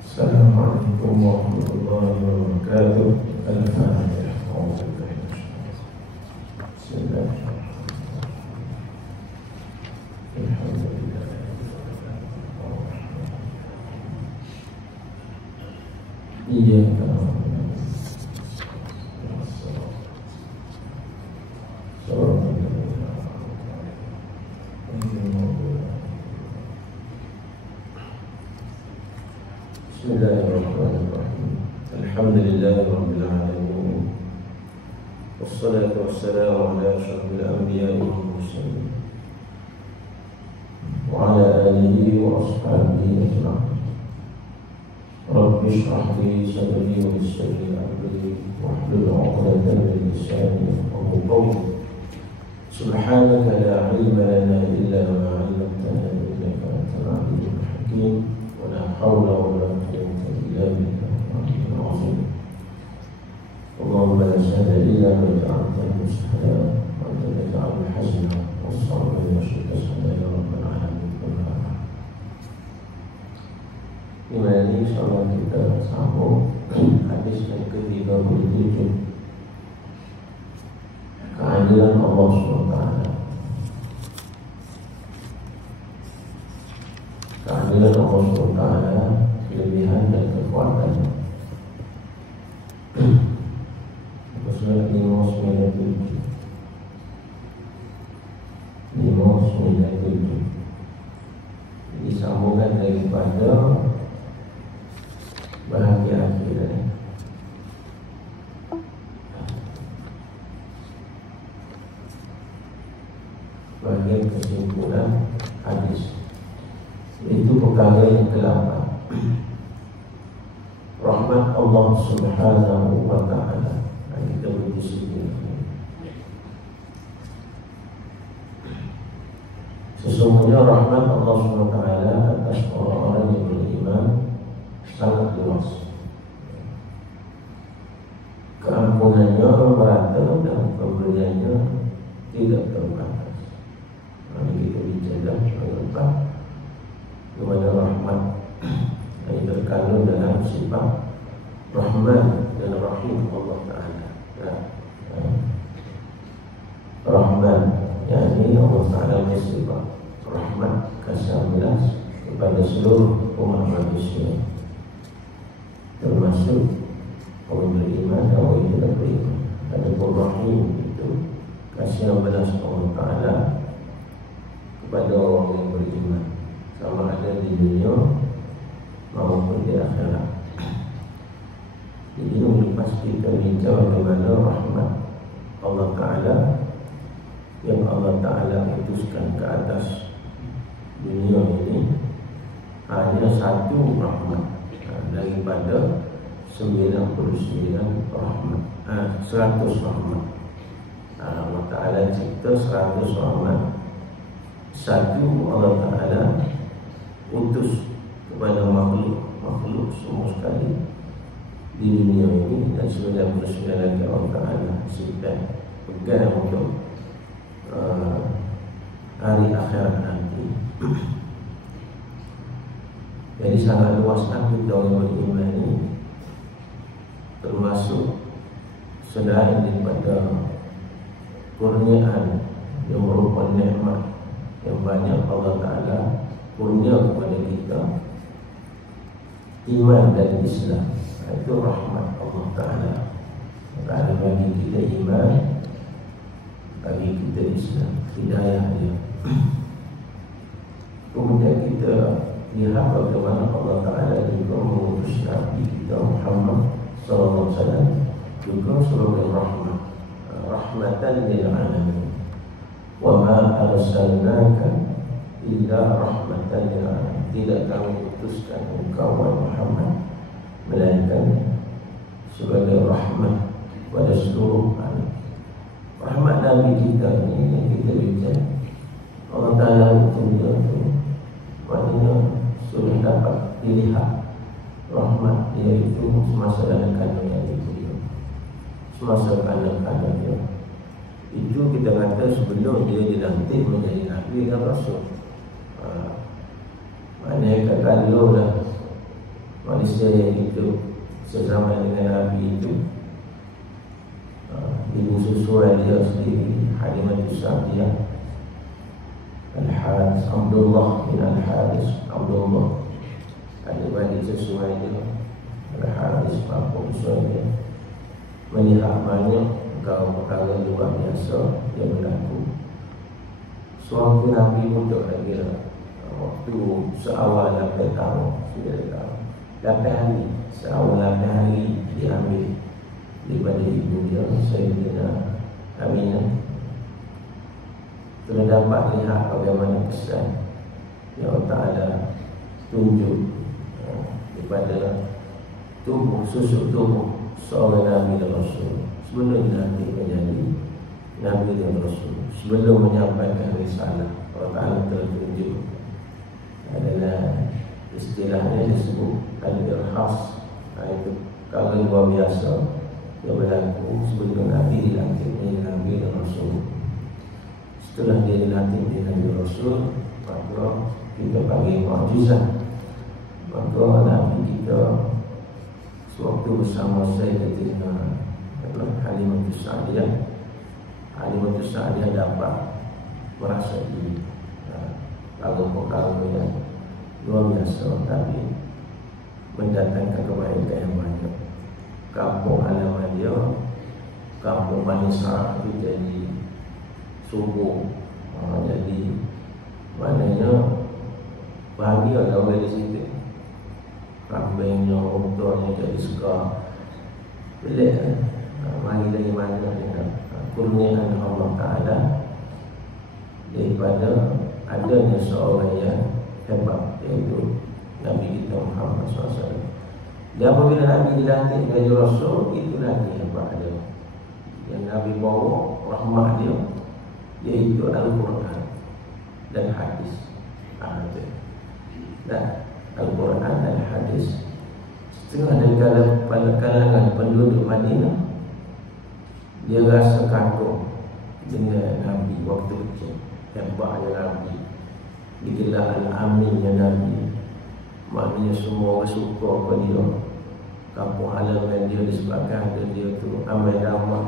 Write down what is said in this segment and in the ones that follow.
Assalamualaikum warahmatullahi wabarakatuh. Al-Fatihah. Alhamdulillah. Iyyaka Bismillahirrahmanirrahim. Alhamdulillahirabbil alamin. Wassalatu wassalamu ala asyrafil anbiya'i wal mursalin wa ala alihi wa ashabihi ajma'in. Rabbi shrah li sadri wa yassir li amri wahlul 'uqdatam min lisani yafqahu qawli. Subhanaka la 'ilma lana illa ma 'allamtana innaka antal 'alimul hakim. Wa la hawla wa la quwwata illa billahil 'azim. Allahumma la sahla illa ma ja'altahu sahlan wa anta taj'alul hazna was-sabra idha shi'ta sahlan ya rabbal 'alamin. Ini insyaAllah kita sambung hadis yang ke-37, keadilan Allah SWT. Keadilan Allah SWT, kelebihan dan kekuatan. Surat 597 ini sambungan daripada bahagian akhir. Bahagian kesimpulan hadis, itu perkara yang ke-8. Rahmat Allah Subhanahu wa ta'ala. Kita berdiskusi. Sesungguhnya rahmat Allah Subhanahu wa ta'ala atas orang-orang yang beriman sangat luas. Keampunannya merata dan pemberiannya tidak terbatas. Mari kita bicara tentang kepada rahmat yang terkandung dalam sifat Rahman dan Rahim Allah Ta'ala. Rahman, yakni Allah Ta'ala bersifat rahmat kasih belas kepada seluruh umat manusia, termasuk orang beriman dan orang yang tidak beriman. Adapun Rahim itu kasih belas Allah Ta'ala kepada orang yang beriman, sama ada di dunia maupun di akhirat. Jadi ini pasti kita bincang bagaimana rahmat Allah Ta'ala yang Allah Ta'ala putuskan ke atas dunia ini hanya satu rahmat daripada 99 rahmat, 100 rahmat. Allah Ta'ala cipta 100 rahmat, satu Allah Ta'ala utus kepada makhluk semua sekali di dunia ini, dan 99 lagi Allah Ta'ala simpan pegang untuk hari akhirat nanti. Jadi sangat luaslah kita orang beriman ini, termasuk selain daripada kurniaan yang merupakan nikmat yang banyak Allah Ta'ala kurnia kepada kita, iman dan Islam. Itu rahmat Allah Ta'ala. Ta'ala bagi kita iman, bagi kita Islam, hidayah dia. Kemudian kita lihat bagaimana Allah Ta'ala juga mengutus Nabi kita Muhammad SAW juga sebagai rahmat, rahmatan lil alamin. Wa ma arsalnaka illa rahmatan lil alamin. Tidak kami utuskan engkau Muhammad melainkan sebagai rahmat kepada seluruh alam. Rahmat Nabi kita ini yang kita bincang, Allah Ta'ala itu maknanya sudah dapat dilihat rahmat dia itu semasa dalam kandungan ibu dia, semasa kanak-kanak dia. Itu kita kata sebelum dia dilantik menjadi Nabi dan Rasul. Maknanya kalau dah manusia yang hidup sezaman dengan Nabi itu, ibu susu dia sendiri Halimatus Sa'diyah, Al-Haris Abdullah bin Al-Haris Abdullah, adik-adik sesuai dia Al-Haris bapa susu dia, melihat banyak perkara luar biasa yang berlaku. Suami Nabi muda lagi lah, waktu seawal 8 tahun sudah tahu, 8 hari, seawal 8 hari diambil daripada ibu dia Sayyidina Aminah. Sudah dapat lihat bagaimana kesan yang Allah Ta'ala tunjuk daripada tubuh, susuk tubuh seorang Nabi dan Rasul sebelum nanti menjadi Nabi dan Rasul, sebelum menyampaikan risalah. Allah Ta'ala telah tunjuk, adalah istilahnya disebut al-irhas, itu kalau luar biasa yang berlaku sebelum Nabi dilantik menjadi Nabi dan Rasul. Setelah dia dilantik menjadi Nabi dan Rasul, maka kita panggil mukjizat. Maka Nabi kita sewaktu bersama Sayyidatina Halimatus Sa'diyah, Halimatus Sa'diyah dapat merasai perkara yang luar biasa, tapi mendatangkan kebaikan yang banyak. Kampung halaman dia, kampung Bani Sa'd itu jadi subur. Jadi maknanya bahagia lah orang di situ. Kambingnya, untanya jadi suka. Pelik kan? Mari dari mana dengan kurniaan Allah Ta'ala daripada adanya seorang yang hebat, iaitu Nabi kita Muhammad SAW. Dan apabila Nabi dilantik menjadi Rasul, itu lagi hebat dia. Yang Nabi bawa rahmat dia, iaitu Al-Quran dan hadis. Dan Al-Quran dan hadis. Setengah daripada kalangan penduduk Madinah, dia rasa kagum dengan Nabi waktu kecil. Hebatnya Nabi, digelar Al-Aminnya Nabi. Maknanya semua orang suka pada dia. Kampung halaman dia disebabkan dia tu amal damai,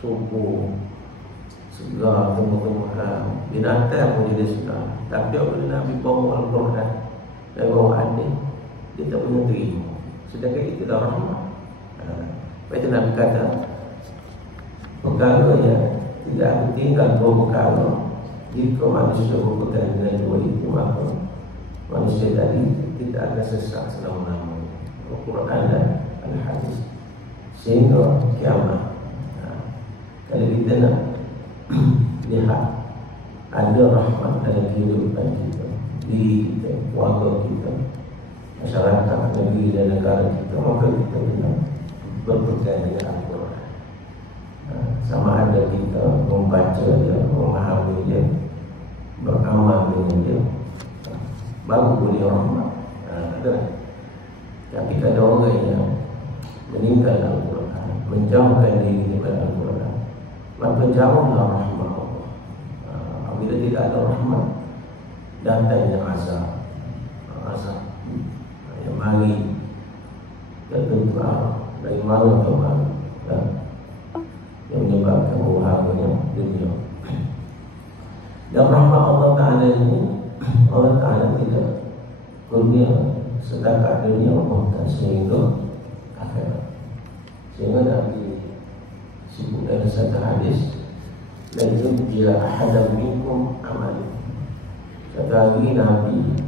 suku, segar, tumbuh-tumbuhan, binatang pun dia segar. Tapi apabila Nabi bawa Al-Quran dan bawa hadis, dia tak punya terima. Sedangkan itu dah rahmat. Lepas itu Nabi kata, perkara yang tidak tinggal dua perkara, jika manusia berpegang dengan dua itu, maka manusia tadi tidak akan sesat selama-lamanya. Al-Quran dan Al-Hadis sehingga kiamat. Kalau kita nak lihat ada rahmat dalam kehidupan kita, diri kita, keluarga kita, masyarakat, negeri dan negara kita, maka kita kena berpegang dengan Al-Quran. Sama ada kita membaca dia, memahami dia, beramal dengan dia, baru boleh rahmat. Tapi ada orang yang meninggal Al-Quran, menjauhkan diri daripada Al-Quran, maka jauhlah rahmat Allah. Bila tidak ada rahmat, datangnya azab. Azab yang mari dan tentu dari mana ke mana, yang menyebabkan huru-harunya dunia. Dan rahmat Allah Ta'ala ini, Allah Ta'ala tidak kurnia setakat dunia maupun sehingga akhirat. Sehingga Nabi sebut dalam satu hadis, la yubdila ahadan minkum amali. Satu hari Nabi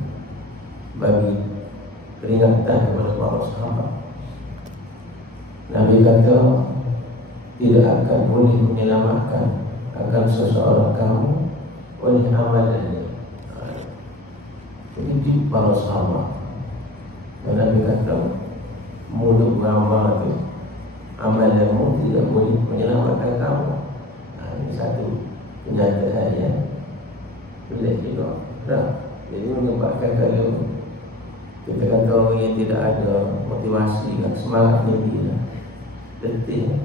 bagi peringatan kepada para sahabat. Nabi kata, tidak akan boleh menyelamatkan akan seseorang kamu oleh amalannya. Jadi para sahabat, dan Nabi kata, mulut beramal itu, amalanmu tidak boleh menyelamatkan kamu. Ini satu kenyataan yang pelik juga. Jadi menyebabkan kalau kita kata orang yang tidak ada motivasi, semangat tinggi, letih,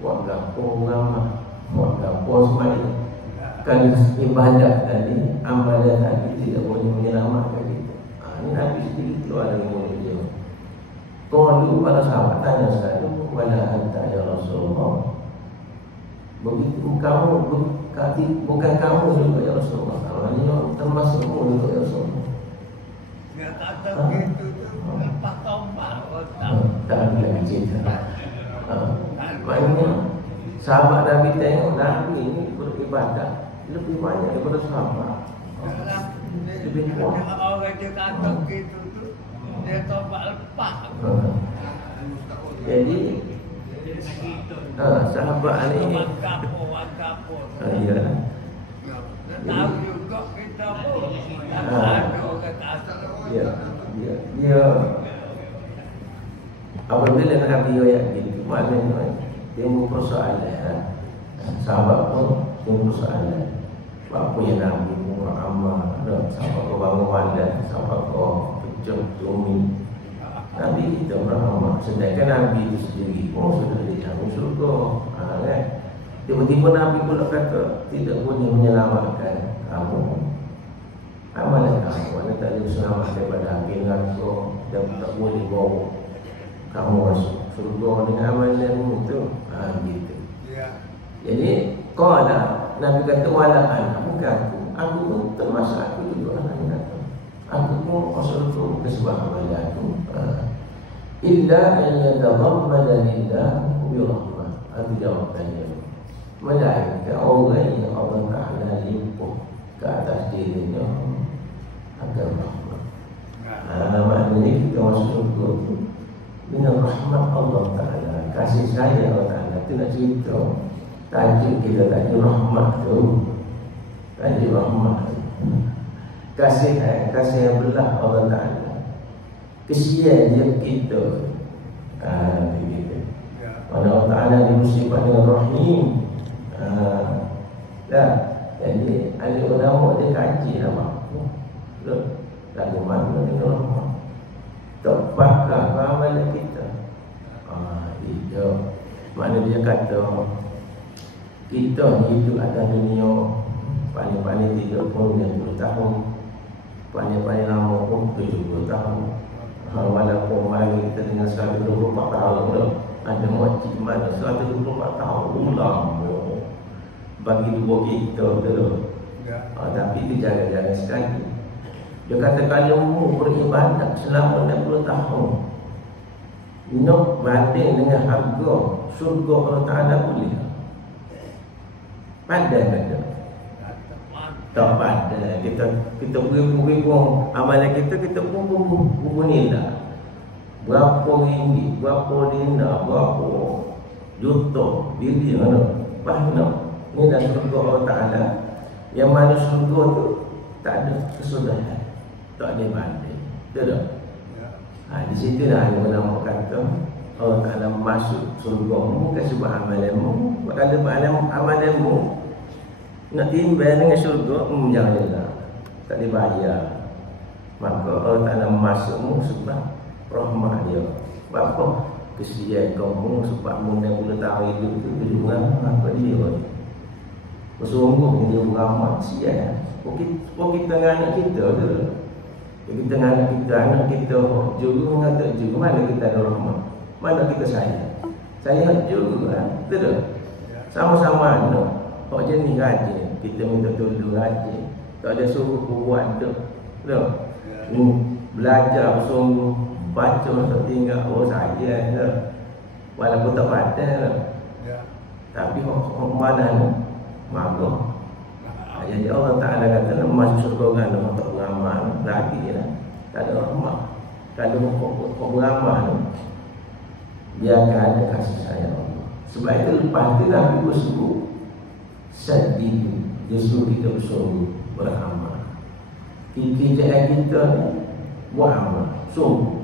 buat gapo ramah, buat gapo sembahyang. Kan ibadat tadi, amalan tadi tidak boleh menyelamatkan kita. Ini Nabi sendiri keluar dari mulut dia. Qalu para sahabat tanya selalu, wala anta ya Rasulullah. Begitu kamu bukan kamu juga ya Rasulullah. Maknanya termasukmu juga ya Rasulullah. Dia kata gitu tu lepas tombak tak ada lagi cerita. Maknanya sahabat Nabi tengok Nabi ini beribadah lebih banyak daripada sahabat. Lebih kuat. Orang dia kata gitu tu dia tombak lepas. Jadi sahabat ni Kapur. ya. Tahu juga kita pun ada orang kata. Dia apabila Nabi ayat gitu, maknanya timbul persoalan. Sahabat pun timbul persoalan. Apa yang Nabi beramal, sahabat kau bangun wadah, sahabat kau pecah cumi. Nabi kita beramal, sedangkan Nabi itu sendiri pun sudah di dalam surga. Kan? Tiba-tiba Nabi pula kata tidak boleh menyelamatkan kamu. Amalan kamu, anda tak boleh selamat daripada api neraka dan tak boleh bawa kamu masuk surga dengan amalanmu itu. Gitu. Jadi qala, Nabi kata wala ana, bukan aku pun termasuk aku juga anak neraka. Aku pun masuk surga sebab amalan aku. Illa an yatadhammana lillahu bi rahmah. Aku jawabannya. Melainkan orang yang Allah Ta'ala limpah ke atas dirinya agar rahmat. Maknanya kita masuk surga itu dengan rahmat Allah Ta'ala, kasih sayang Allah Ta'ala. Itu nak cerita tajuk kita, tajuk rahmat tu, tajuk rahmat, kasih yang belah Allah Ta'ala, kesian dia kita. Begitu. Allah Ta'ala dimusibah dengan rahim. Jadi ada ulama dia kaji nama lagu mana dengan rahmat tepatkah amalan kita. Itu makna dia kata kita hidup atas dunia paling-paling 30 tahun, paling-paling lama pun 70 tahun. Walaupun mari kita dengan 124 tahun, ada makcik mana 124 tahun lama bagi dua kita betul. Tapi itu jangan sekali. Dia kata kalau mu beribadat selama 60 tahun, nak banding dengan harga surga Allah Ta'ala boleh? Pandai. Tak pandai. Kita beribu-ribu amalan kita pun nilai. Berapa ringgit, berapa dinar, berapa juta, bilion, bahkan nilai surga Allah Ta'ala. Yang mana surga tu tak ada kesudahan, tak ada banding. Betul tak? Di situ lah yang ulama kata Allah Ta'ala masuk surga bukan sebab amalanmu. Kalau amalanmu nak timbal dengan surga, janganlah, tak dibayar. Maka Allah Ta'ala masukmu sebab rahmat dia. Sebab apa? Kesian kamu sebab mula tahun hidup tu dia apa dia. Bersungguh dia beramal siap. Kok kita dengan anak kita tu. Kita dengan anak kita juga mengata juga mana kita ada rahmat. Mana kita sayang. Sayang juga. Betul. Sama-sama anak. Kok jenis rajin. Kita minta tolong rajin. Tak ada suruh buat tu. Betul. Belajar bersungguh, baca tak tinggal saya. Walaupun tak pandai. Tapi kok mana ni? Maka jadi Allah Ta'ala kata masuk surga orang tak beramal lagi tak ada rahmat. Kalau kau beramal biarkan ada kasih sayang Allah. Sebab itu lepas itu Nabi bersuruh sedih, dia suruh kita bersungguh beramal. Kerjaan kita ni buat amal sungguh.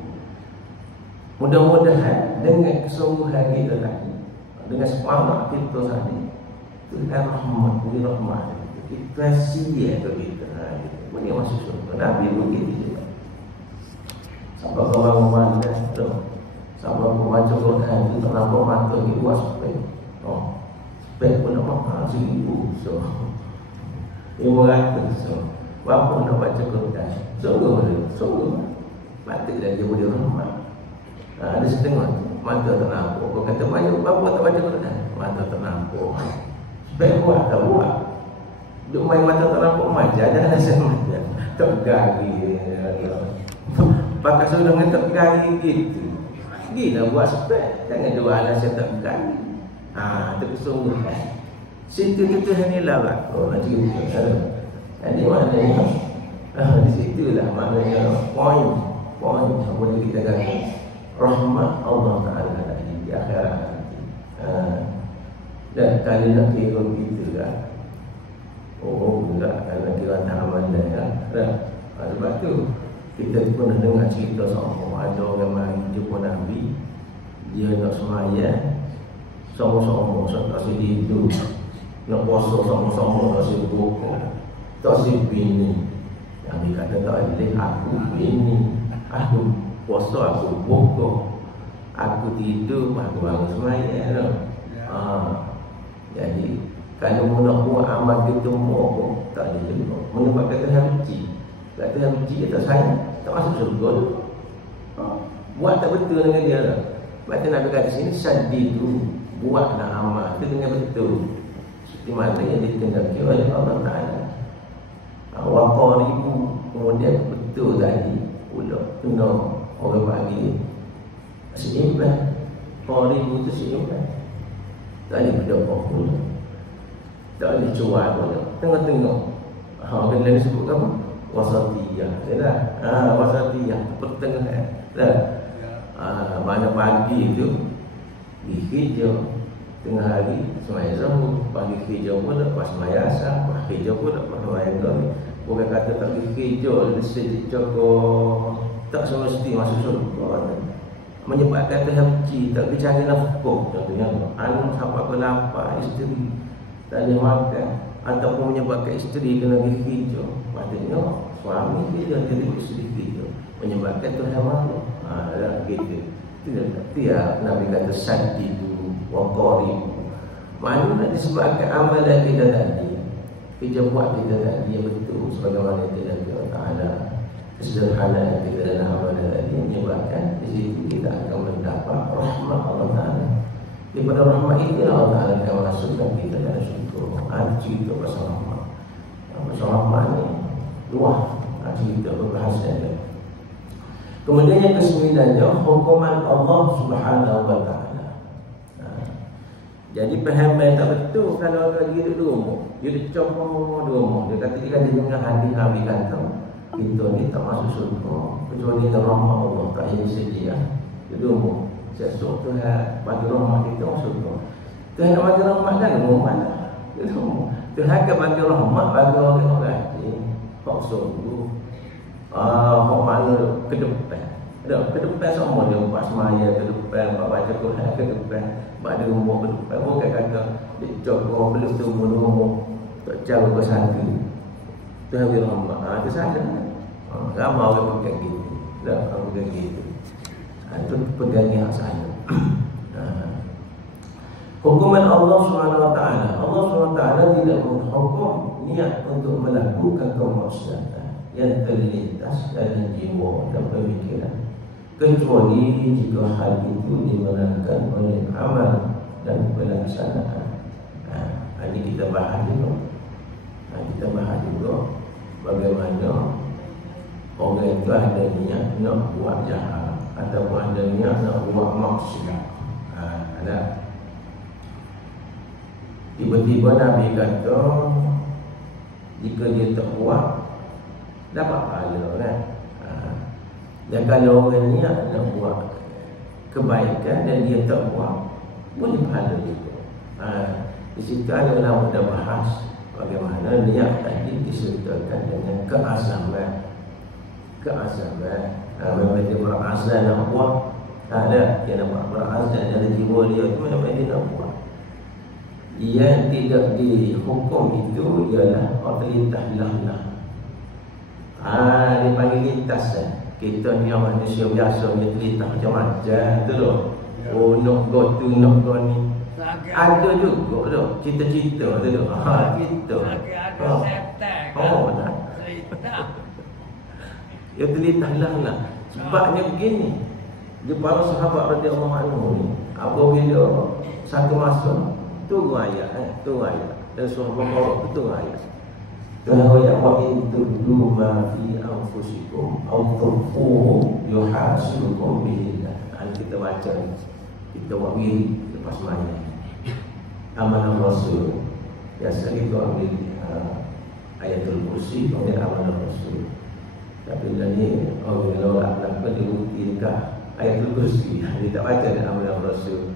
Mudah-mudahan dengan kesungguhan kita tadi, dengan semangat kita tadi, itu rahmat, ini rahmat. Kita sia ke kita. Ini masuk surga. Nabi begitu juga. Sampai orang memandang tu, sampai membaca Quran itu tak nampak mata di luar sampai. Oh, spek pun nak makan 1,000. So 500. So berapa nak baca Quran? Sungguh patutlah dia boleh rahmat. Ada setengah mata tak nampak. Kau kata banyak berapa tak baca Quran? Mata tak nampak. Spek buat tak buat. Duk main mata tak nampak maja, jangan rasa maja. Tak gari. Pakai sudah dengan tak gari gitu. Gila buat spek. Jangan dua alasan tak gari. Itu kesungguhan. Situ hanyalah lah. Oh, nanti kita jadi maknanya di situlah maknanya poin apa yang kita kata rahmat Allah Ta'ala di akhirat nanti. Dan kali nak kira gitu lah. Enggak, kalau kira amal dah. Sebab tu kita pernah dengar cerita seorang ada orang mari jumpa Nabi, dia nak semayang sama-sama tak sedih itu, nak puasa sama-sama tak sedih buka, tak sedih bini. Yang dia kata tak boleh, aku bini, aku puasa, aku buka, aku tidur, aku bangun semayang. Jadi kalau nak buat amal kita pun tak ada juga. Menyebabkan Tuhan benci. Kalau Tuhan benci kita sayang, tak masuk surga. Buat tak betul dengan dia lah. Sebab tu Nabi kata sini sadidu, buatlah amal itu dengan betul. Seperti mana yang dikendaki oleh Allah Ta'ala. Waqaribu, kemudian betul tadi pula kena orang bagi seimbang. Qaribu itu seimbang. Tak boleh berdoa pula, tak boleh cuak pula, tengok-tengok. Benda ni sebut apa? Wasatiyah. Wasatiyah, pertengahan. Mana pagi tu pergi kerja, tengah hari semayang zuhur, pagi kerja pula, pas semayang asar, pas kerja pula, pas semayang zuhur. Bukan kata tak pergi kerja, sedikit cokok, tak semesti masuk surga. Menyebabkan Tuhan benci, tak pergi cari nafkah. Contohnya anak sampai berlapar, isteri tak boleh makan, ataupun menyebabkan isteri kena pergi kerja. Maksudnya suami kerja, jadi isteri kerja, menyebabkan Tuhan malu. Gitu. Tidak Nabi kata sadidu wa qaribu. Maknanya disebabkan amalan kita tadi, kerja buat kita tadi yang betul sebagaimana yang Nabi Allah Ta'ala, kesederhanaan kita dalam amalan tadi menyebabkan di situ kita akan mendapat rahmat Allah Ta'ala. Daripada rahmat itu Allah Ta'ala akan masukkan kita dalam syurga. Cerita pasal rahmat. Pasal rahmat ni luah. Cerita berbahasa. Kemudian yang kesembilannya, hukuman Allah Subhanahu Wa Ta'ala. Jadi pahaman tak betul kalau orang lagi duduk rumah, dia dicopot rumah. Dia kata dengar hadis-hadis kata kita ni tak masuk surga kecuali dengan rahmat Allah. Tak ada sedia di rumah. Sesuatu Tuhan bagi rahmat kita masuk surga. Tuhan nak bagi rahmat kan rumah mana? Di rumah. Tuhan akan bagi rahmat bagi orang rajin, hak sungguh, hak mana ke depan. Ke depan semua dia buat semaya ke depan, buat baca Quran ke depan, buat di rumah ke depan. Bukan kata dia cokok belum tunggu rumah tak jauh ke sana. Tuhan bagi rahmat. Itu saja. Ramai orang pakai gitu. Tak pakai gitu. Itu pegangnya saya. Hukuman Allah SWT. Allah SWT tidak menghukum niat untuk melakukan kemaksiatan yang terlintas dalam jiwa dan pemikiran, kecuali jika hal itu dimenangkan oleh amal dan pelaksanaan. Ini kita bahas juga. Kita bahas juga bagaimana orang itu ada niat nak buat jahat ataupun ada niat nak buat maksiat. Ada tiba-tiba Nabi kata jika dia tak buat dapat pahala kan. Dan kalau orang niat nak buat kebaikan dan dia tak buat, boleh pahala juga. Di situ adalah kita bahas bagaimana niat tadi disertakan dengan keazaman. Memang dia berazam nak buat, ada dia nak berazam dari jiwa dia itu memang dia nak buat. Yang tidak dihukum itu ialah terlintas lah. Dia panggil lintas kita ni yang manusia biasa, dia terlintas macam-macam tu loh. Oh, nak go tu, nak go ni. Ada juga tu, cita-cita tu. Cita. Ada setan kan. Nah. Cerita. Ya telitahlah lah. Sebabnya begini. Dia para sahabat radhiyallahu anhu ni, apabila satu masa turun ayat, dan surah Baqarah turun ayat. Kalau ya wa in tubdu ma fi anfusikum aw tukhfuhu yuhasibukum billah. Kita baca ni. Kita buat wiri lepas sembahyang. Amanah Rasul. Biasa kita ambil ayatul kursi, kemudian amanah Rasul. Tapi ni kalau nak dirutinkan ayatul kursi, dia tak baca dengan amanah Rasul.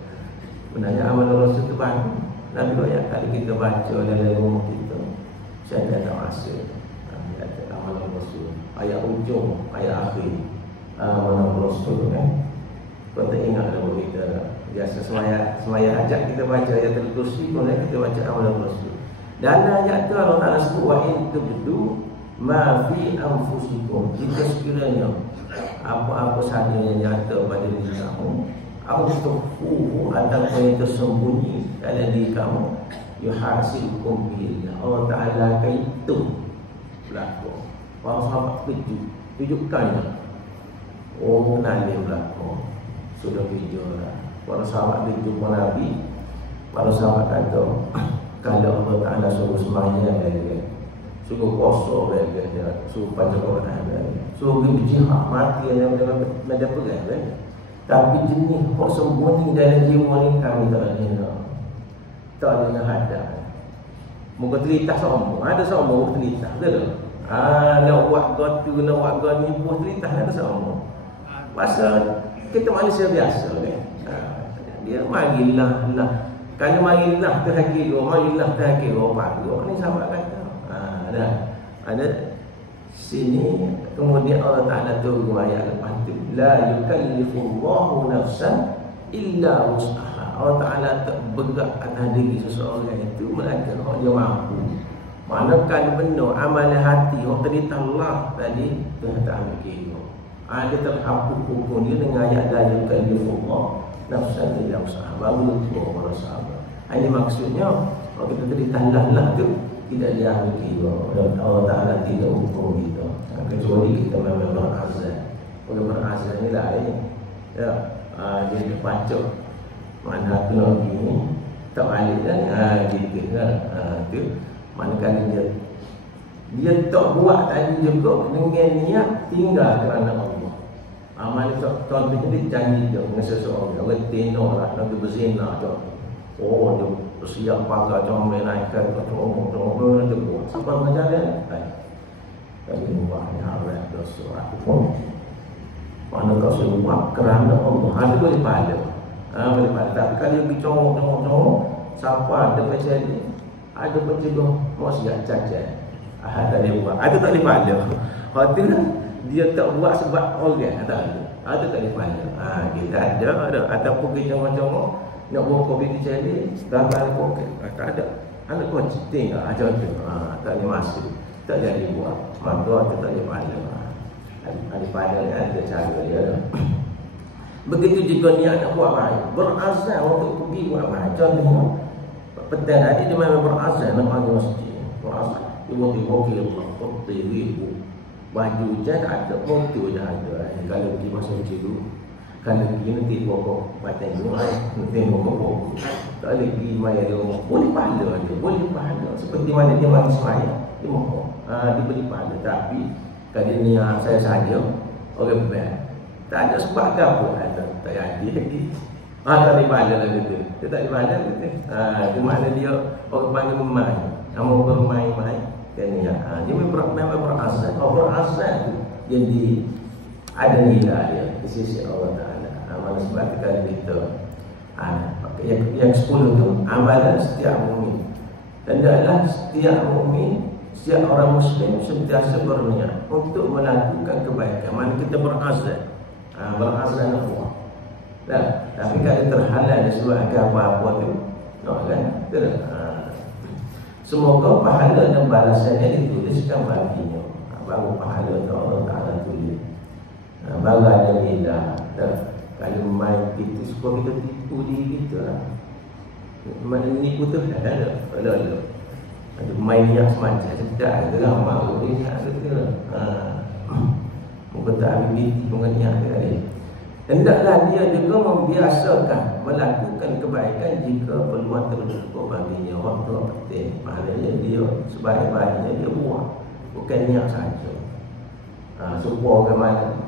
Sebenarnya amanah Rasul tu baru. Nabi banyak kali kita baca dalam rumah kita. Saya tak rasa amanah Rasul. Ayat ujung, ayat akhir amanah Rasul kan. Kau tak ingat kalau kita biasa semaya ajak kita baca ayatul kursi, kemudian kita baca amanah Rasul. Dalam ayat tu Allah Ta'ala sebut wa in tubdu ma fi anfusikum. Jika sekiranya apa-apa sahaja yang nyata pada diri kamu, autukhfuhu ataupun yang tersembunyi dalam diri kamu, yuhasibukum billah. Allah Ta'ala akan hitung berlaku. Para sahabat tunjukkannya. Oh, kenal dia berlaku. Sudah video lah. Para sahabat dia jumpa Nabi. Para sahabat kata, kalau Allah Ta'ala suruh sembahyang lagi, suruh puasa lagi, suruh baca Quran lagi, suruh pergi berjihad, mati yang ada perang kan. Tapi jenis kok sembunyi dalam jiwa ni kami tak ada. Tak ada nak hadap. Muka telitah sombong. Ada sombong telitah ke tak? Nak buat gotu, nak buat gotu ni buah telitah ada sombong. Pasal kita manusia biasa kan. Dia marilah lah. Kalau marilah terhakir, marilah terhakir apa? Ni sahabat kata. Ada sini kemudian Allah Ta'ala turun ayat lepas tu, la yukallifullahu nafsan illa wus'aha. Allah Ta'ala tak berat atas diri seseorang itu melainkan dia mampu. Manakala benar amalan hati orang terita Allah tadi Tuhan tak ambil kira. Dia terhapus hukum dia dengan ayat la yukallifullahu nafsan illa wus'aha. Baru tu orang sahabat. Ini maksudnya kalau kita terita Allah tu tidak diambil kira. Allah Ta'ala tidak hukum kita. Kecuali kita memang berazam. Kalau berazam ni lain. Ya, dia terpacuk. Mana tu lagi ni tak balik kan? Gitu kan? Tu manakala dia tak buat tadi juga dengan niat tinggal kerana Allah. Mana contohnya dia janji dia dengan seseorang. Dia tino lah, nak berzina je. Oh, dia bersiap pagar comel naikkan ke comel dia buat. Sampai berjalan. Tapi buatnya harap dosa aku pun. Mana kau suruh buat kerana Allah. Ada boleh pada. Boleh pada. Tapi kalau dia pergi comel, siapa ada baca dia. Ada baca dia. Mau siap cacat. Tak boleh buat. Ada tak boleh pada. Hati dia tak buat sebab orang. Tak ada. Ada tak boleh pada. Kita ada. Ataupun kita macam nak buat kopi di cari, gambar kopi. Tak ada. Anak kau tinggal macam tu. Tak boleh masuk. Tak jadi buat. Maka tak boleh pada. Ada pada ada cara dia. Begitu juga niat nak buat baik. Berazam untuk pergi buat baik. Contohnya, petang tadi dia memang berazam nak pergi masjid. Berazam. Dia buat Allah. Kopi ribu. Baju hujan ada. Motor dah ada. Kalau pergi masjid dulu. Kalau pergi nanti pokok batang Jumat, nanti pokok tak boleh pergi maya di rumah. Boleh pahala dia, boleh pahala. Seperti mana dia mati semaya di rumah. Dia boleh pahala. Tapi kalau ni saya saja orang baik. Tak ada sebab ke apa. Tak jadi lagi. Tak boleh pahala lah gitu. Dia tak boleh pahala gitu. Itu makna dia orang panggil memai. Nama orang memai. Dia memang berasal. Orang berasal tu yang ada nilai dia di sisi Allah Ta'ala. Amalan sebab kita yang 10 tu amalan setiap mukmin. Dan adalah setiap mukmin, setiap orang Muslim sentiasa berniat untuk melakukan kebaikan. Mana kita berazam, berazam Allah. Tapi kalau terhalang disebabkan apa-apa tu, kan? Semoga pahala dan balasannya dituliskan baginya. Baru pahala tu Allah Ta'ala tulis. Baru ada nilai. Kalau main kita supaya kita tipu diri kita lah. Mana ni putus ada. Ada main yang semacam sedap ke ramah ni ada ke. Muka tak habis mengenyak dia. Hendaklah dia juga membiasakan melakukan kebaikan jika peluang terbuka baginya. Waktu penting. Maknanya dia sebaik-baiknya dia buat. Bukan niat saja. Supaya ke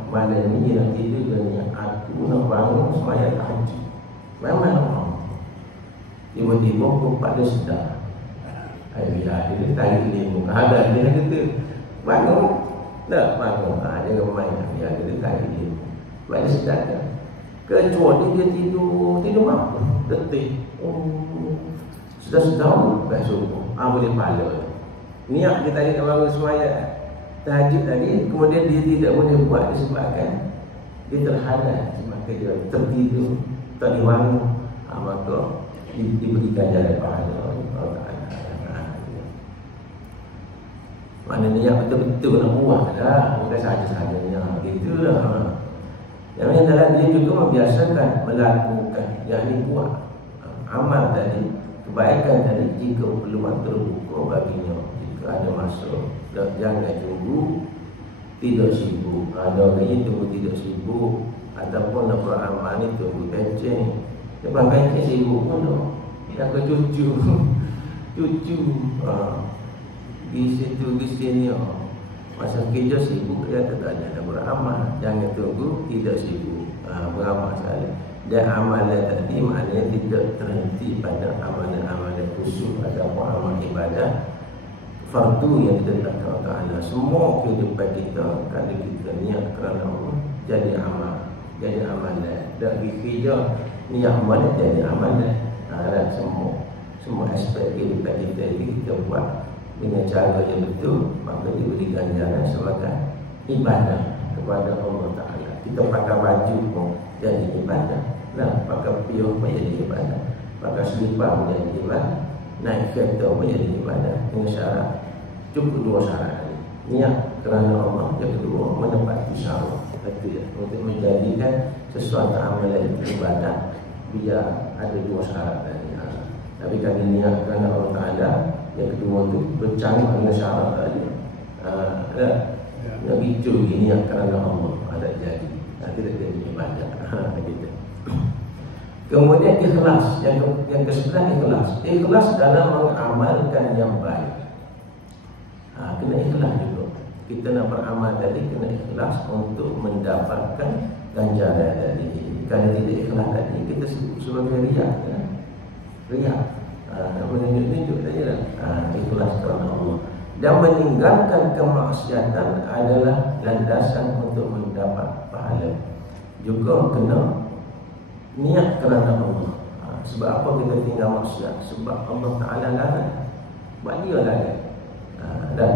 mana ni nanti dia niat aku nak bangun sembahyang tahajud. Memang tiba-tiba pun pada sedar. Bila dia tarik dia muka hadap dia kata bangun. Tak bangun. Jangan main. Dia tarik dia. Pada sedar kan. Kecuali dia tidur mampu. Detik. Sudah bukan subuh. Boleh pahala. Niat dia tadi nak bangun sembahyang tahajud tadi, kemudian dia tidak boleh buat disebabkan dia terhalang sebabkan dia tertidur, tak dibangun. Maka diberikan jalan pahala. Maknanya yang betul-betul nak buat lah, bukan sahaja-sahajanya gitu lah. Yang dalam dia juga membiasakan melakukan yang dibuat amal tadi, kebaikan tadi jika peluang terbuka baginya. Jika ada masa, jangan tunggu tidak sibuk. Ada lagi tunggu tidak sibuk, ataupun nak beramal ni tunggu kencing. Lepas kencing sibuk pun dia akan cucu di situ di sini. Masa kerja sibuk dia tak ada beramal. Jangan tunggu tidak sibuk beramal sekali. Dan amalan tadi maknanya tidak terhenti pada amalan-amalan khusyuk ataupun amal ibadah fardu yang ditetapkan Allah Ta'ala. Semua kehidupan kita, kalau kita niat kerana Allah, jadi amal, jadi amalan. Dan kerja niat amalan jadi amalan. Dan semua aspek kehidupan kita ini kita buat dengan cara yang betul, maka diberi ganjaran sebagai ibadah kepada Allah Ta'ala. Kita pakai baju pun jadi ibadah. Pakai piuh pun jadi ibadah. Pakai selipar pun jadi ibadah. Naik kereta pun jadi ibadah. Dengan syarat, cukup 2 syarat ini. Niat kerana Allah. Yang kedua, menepati syarat. Itu ya, untuk menjadikan sesuatu amalan ibadah, biar ada 2 syarat tadi. Tapi kalau niat kerana Allah Ta'ala, yang kedua tu bercanggah dengan syarat tadi. Nak bicu niat kerana Allah, ada jadi. Tidak jadi ibadah. Gitu. Kemudian ikhlas. Yang ke-9 ikhlas. Ikhlas dalam mengamalkan yang baik. Kena ikhlas juga. Kita nak beramal tadi kena ikhlas untuk mendapatkan ganjaran tadi. Kalau tidak ikhlas tadi, kita sebut sebagai riak. Riak. Menunjuk-nunjuk saja lah. Ikhlas kerana Allah. Dan meninggalkan kemaksiatan adalah landasan untuk mendapat pahala. Juga kena niat kerana Allah. Sebab apa kita tinggal maksiat? Sebab Allah Ta'ala larang. Sebab dia larang. Dan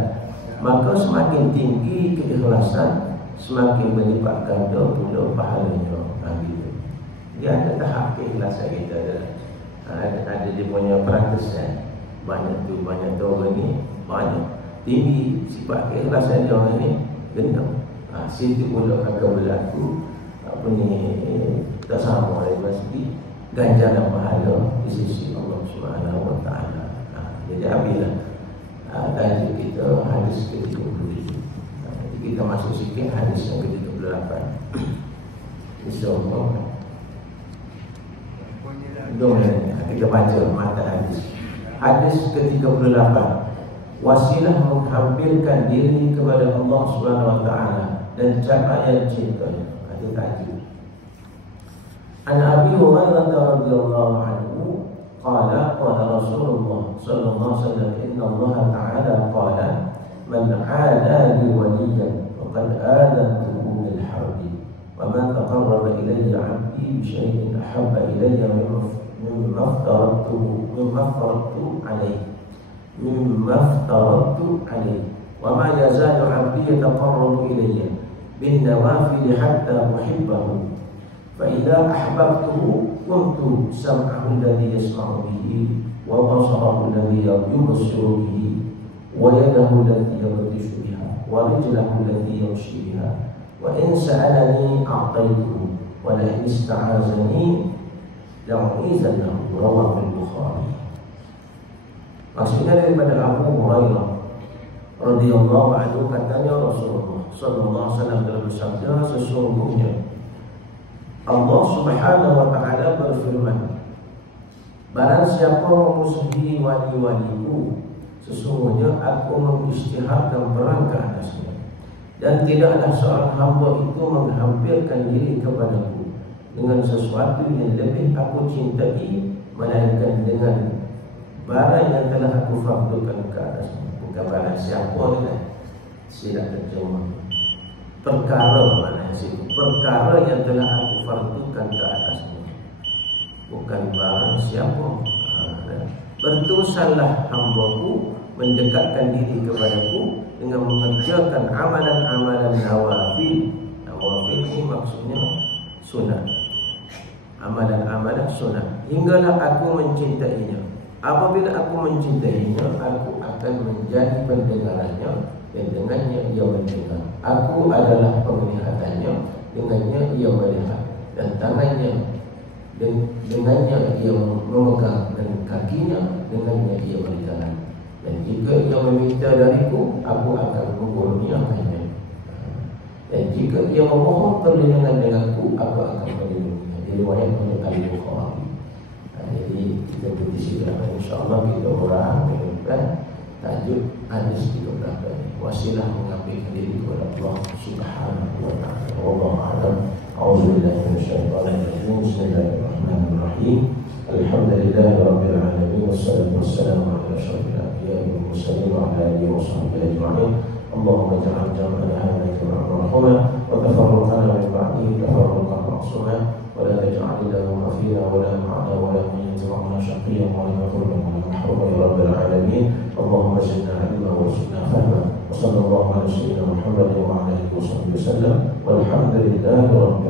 maka semakin tinggi keikhlasan, semakin berlipat ganda pula pahalanya. Gitu. Dia ada tahap keikhlasan kita ada dia punya peratusan. Banyak orang ni banyak tinggi sifat keikhlasan dia orang ni gendam. Situ pula akan berlaku tak sama dari segi ganjaran pahala di sisi Allah Subhanahu Wa Taala. Jadi apabila tajuk kita hadis ke-37. Kita masuk sikit hadis yang ke-38. Insyaallah. Kita baca mata hadis. Hadis ke-38. Wasilah menghampirkan diri kepada Allah Subhanahu Wa Taala dan cara yang cinta. Itu tajuk. An Abi Hurairah radhiyallahu anhu qala qala Rasulullah sallallahu alaihi wasallam inna Allah ta'ala qala man 'ada li waliyyan faqad adantuhu bil harbi wa ma taqarraba ilayya 'abdi bi shay'in ahabba ilayya mimma aftaratu alayhi wa ma yazalu 'abdi yataqarrabu ilayya bin nawafil hatta uhibbahu فإذا أحببته كنت سمعه الذي يسمع به وبصره الذي يبصر به ويده التي يبطش بها ورجله التي يمشي بها وإن سألني أعطيته ولئن استعاذني Ya'izannahu rawahu al-Bukhari. Maksudnya daripada Abu Hurairah radhiyallahu anhu, katanya Rasulullah sallallahu alaihi wasallam dalam bersabda, sesungguhnya Allah Subhanahu wa taala berfirman, barang siapa memusuhi wali-waliku, sesungguhnya aku mengisytiharkan perang ke atasnya, dan tidaklah seorang hamba itu menghampirkan diri kepadaku dengan sesuatu yang lebih aku cintai, melainkan dengan barang yang telah aku fardukan ke atasnya. Bukan barang siapa kan, silap terjemah. Perkara mana situ? Perkara yang telah aku fardukan ke atasnya, bukan barang siapa. Berdosalah hambaku mendekatkan diri kepadaku dengan mengerjakan amalan-amalan nawafil. Nawafil ini maksudnya sunat, amalan-amalan sunat, hinggalah aku mencintainya. Apabila aku mencintainya, aku akan menjadi pendengarannya, dan dengannya ia mendengar. Aku adalah penglihatannya, dengannya ia melihat, dan tangannya dengannya ia memegang, dan kakinya dengannya ia berjalan. Dan jika ia meminta dariku, aku akan mengurniakannya. Dan jika ia memohon perlindungan denganku, aku akan melindunginya. Diriwayat oleh Al-Bukhari. Jadi kita berisikan, insyaAllah kita orang menyebutkan tajuk hadis 13 wasilah mengambil diri kepada Allah Subhanahu wa ta'ala. Wallahu a'lam. A'udzubillahi minasyaitonir rajim. Bismillahirrahmanirrahim. Alhamdulillahi rabbil alamin, wassalatu wassalamu ala asyrafil anbiya'i wal mursalin wa ala alihi wa sahbihi ajma'in. Allahumma ja'al jam'ana hadha jam'an marhuma wa tafarraqana min ba'dihi tafarraqan ma'suma wa la taj'al lahum fina wa la ma'ana wa la minna shaqiyyan wa la mahruman wa la mahruman ya rabbil alamin. Allahumma zidna ilma wa zidna fahma wa sallallahu ala sayyidina Muhammad wa ala alihi wa sahbihi wasallam walhamdulillahi rabbil